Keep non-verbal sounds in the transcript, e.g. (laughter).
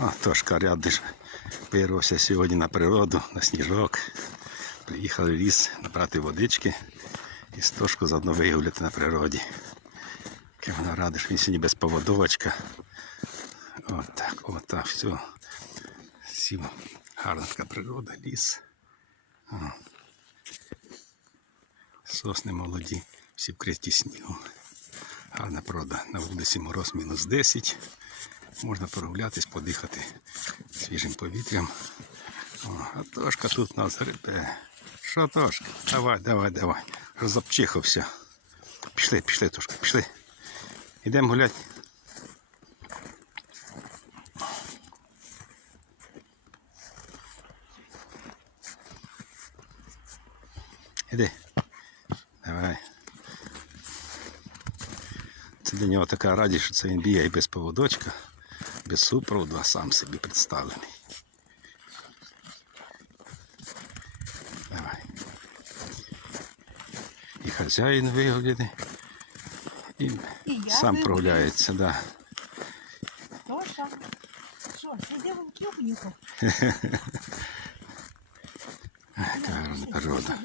О, Тошка рядиш вирвався сьогодні на природу, на сніжок. Приїхали в ліс набрати водички і з Тошку заодно вигуляти на природі. Вона рада, що він сьогодні без поводочка. От так, от так, все. Сів гарна така природа, ліс. О. Сосни молоді, всі вкриті снігом. Гарна природа. На вулиці мороз мінус 10. Можна прогулятись, подихати свіжим повітрям. О, а Тошка тут нас грибе. Що Тошка? Давай, давай, давай. Розапчихався. Пішли, пішли, Тошка, пішли. Йдемо гуляти. Іди. Давай. Це для нього така радість, що це він бігає без поводочка, без супроводу, а сам собі представлений. Давай. І хазяїн вигляди, і, І сам прогуляється, да. Тоша, що, сидів в клюбнику? (laughs) Яка гарна природа.